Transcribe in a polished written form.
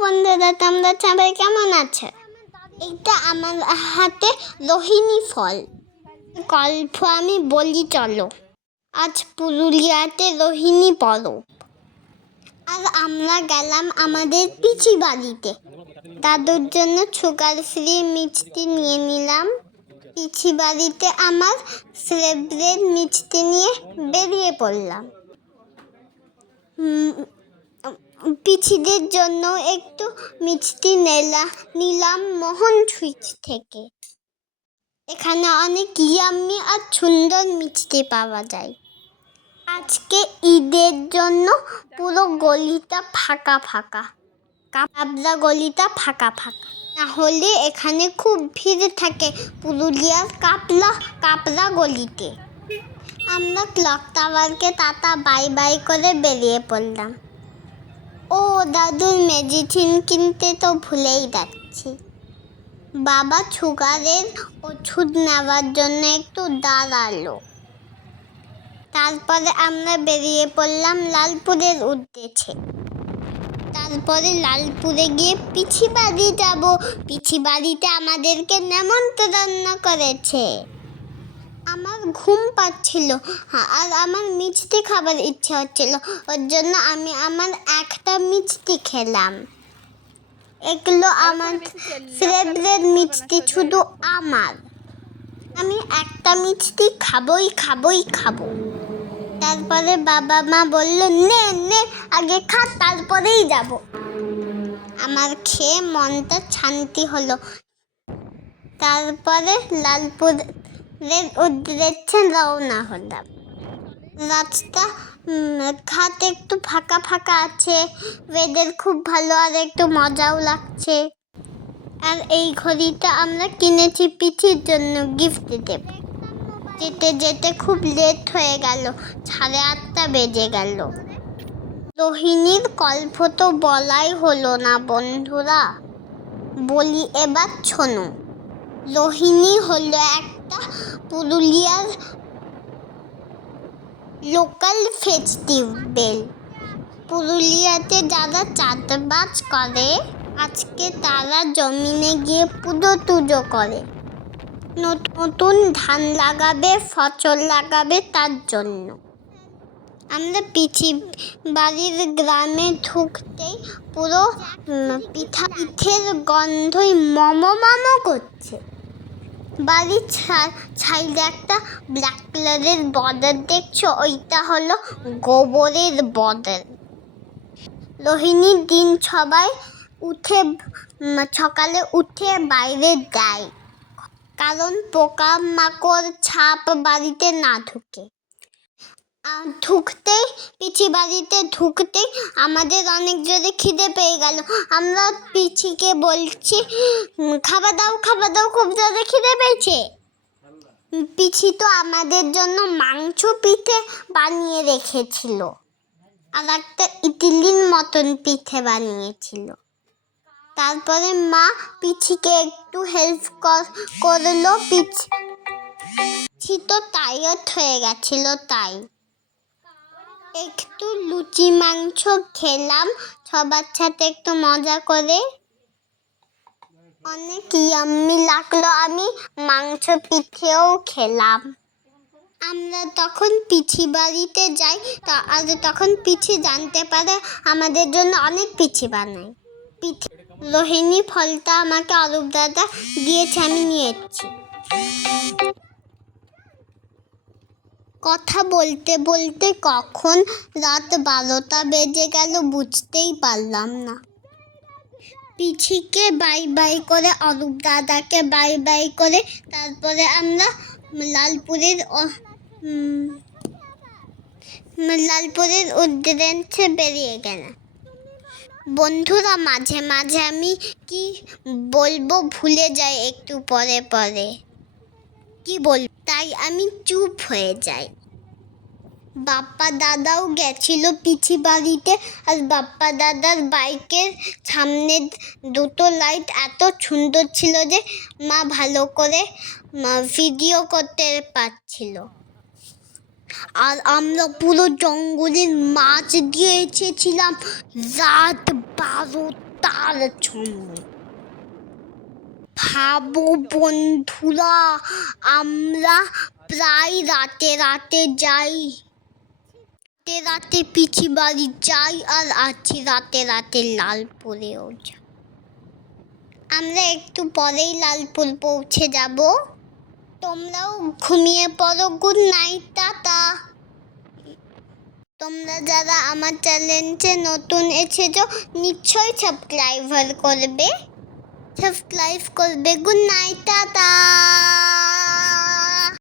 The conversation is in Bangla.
বন্ধুরা, তোমরা সবাই কেমন আছো? এটা আমার হাতে রোহিণী ফল গল্প আমি বলি, চলো। আজ পুরুলিয়াতে রোহিণী পরব, আর আমরা গেলাম আমাদের পিসি বাড়িতে। দাদুর জন্য সুগার ফ্রি মিষ্টি নিয়ে নিলাম। পিসি বাড়িতে আমার ফেভারিট মিষ্টি নিয়ে বেরিয়ে পড়লাম। পিসিদের জন্য একটু মিষ্টি নিলাম মোহন সুইটস থেকে। এখানে অনেক ইয়াম্মি আর সুন্দর মিষ্টি পাওয়া যায়। আজকে ঈদের জন্য পুরো গলিটা ফাঁকা ফাঁকা, কাবলা গলিটা ফাঁকা ফাঁকা। না হলে এখানে খুব ভিড় থাকে পুরুলিয়ার কাপড়া গলিতে। আমরা ক্লক টাওয়ারকে টাটা বাই বাই করে বেরিয়ে পড়লাম। ও দাদুর মেডিসিন কিনতে তো ভুলেই যাচ্ছি। বাবা সুগারের ওষুধ নেওয়ার জন্য একটু দাঁড়ালো। তারপরে আমরা বেরিয়ে পড়লাম লালপুরের উদ্দেশ্যে। তারপরে লালপুরে গিয়ে পিসি বাড়ি যাব। পিসি বাড়িতে আমাদেরকে নেমন্তন্ন করেছে। আমার ঘুম পাচ্ছিল আর আমার মিষ্টি খাবার ইচ্ছে হচ্ছিল, ওর জন্য আমি আমার একটা মিষ্টি খেলাম। এগুলো আমার ফেভারিট মিষ্টি, শুধু আমার। আমি একটা মিষ্টি খাবো। তারপরে বাবা মা বলল, নে আগে খা, তারপরেই যাব। আমার খেয়ে মনটা শান্তি হলো। তারপরে লালপুরের উদ্দেশ্যে রওনা হলাম। রাস্তা ঘাট একটু ফাঁকা ফাঁকা আছে, ওয়েদার খুব ভালো আর একটু মজাও লাগছে। আর এই ঘড়িটা আমরা কিনেছি পিসির জন্য গিফট দেব। যেতে যেতে খুব লেট হয়ে গেল, 8:30 বেজে গেল। রোহিণীর গল্প তো বলাই হলো না বন্ধুরা, বলি এবার শোনো। রোহিণী হলো একটা পুরুলিয়ার লোকাল ফেস্টিভ্যাল। পুরুলিয়াতে যারা চাঁদবাজ করে, আজকে তারা জমিনে গিয়ে পুজো করে। নতুন ধান লাগাবে, ফসল লাগাবে, তার জন্য। আমরা পিসি বাড়ির গ্রামে ঢুকতেই পুরো পিঠের গন্ধই মম করছে। বাড়ির সাইডে একটা ব্ল্যাক কালারের বর্ডার দেখছো, ওইটা হলো গোবরের বর্ডার। রোহিণীর দিন সবাই সকালে উঠে বাইরে যায়, কারণ পোকামাকড় ছাপ বাড়িতে না ঢুকে। পিসি বাড়িতে ঢুকতেই আমাদের অনেক জোরে খিদে পেয়ে গেল। আমরা পিসিকে বলছি, খাবার দাও, খুব জোরে খিদে পেয়েছে। পিসি তো আমাদের জন্য মাংস পিঠে বানিয়ে রেখেছিল, আর একটা ইডলির মতন পিঠে বানিয়েছিল। তারপরে মা পিসিকে একটু হেল্প করলো। পিসি তো টায়ার্ড হয়ে গেছিল, তাই একটু লুচি মাংস খেলাম সবার সাথে একটু মজা করে। অনেক ইয়াম্মি লাগলো, আমি মাংস পিঠেও খেলাম। আমরা তখন পিসি বাড়িতে যাই, আর তখন পিসি জানতে পারে আমাদের জন্য অনেক পিঠে বানায়। রোহিণী ফলটা আমাকে অরূপ দাদা দিয়েছে, আমি নিয়ে এসেছি। কথা বলতে বলতে কখন রাত 12টা বেজে গেল বুঝতেই পারলাম না। পিসিকে বাই বাই করে, অরূপ দাদাকে বাই বাই করে তারপরে আমরা লালপুরের উদ্দেশ্যে বেরিয়ে গেলাম। বন্ধুরা, মাঝে মাঝে আমি কি বলবো ভুলে যাই, একটু পরে কি বলবো, তাই আমি চুপ হয়ে যাই। বাপ্পা দাদাও গেছিল পিসি বাড়িতে, আর বাপ্পা দাদার বাইকের সামনের দুটো লাইট এত সুন্দর ছিল যে মা ভালো করে ভিডিও করতে পারছিল। আর আমরা পুরো জঙ্গলের মাছ দিয়ে এসেছিলাম রাত 12টা। তার জন্য। ভাবো বন্ধুরা, আমরা প্রায় রাতে রাতে যাই, রাতে রাতে পিসি বাড়ি যাই, আর আছি রাতে রাতে লালপুরেও যাই। আমরা একটু পরেই লালপুর পৌঁছে যাব। তোমরাও ঘুমিয়ে পড়ো। Good night, tata. তোমরা যারা আমার চ্যানেলে নতুন এসেছো নিশ্চয়ই সাবস্ক্রাইব করবে। Good night, tata.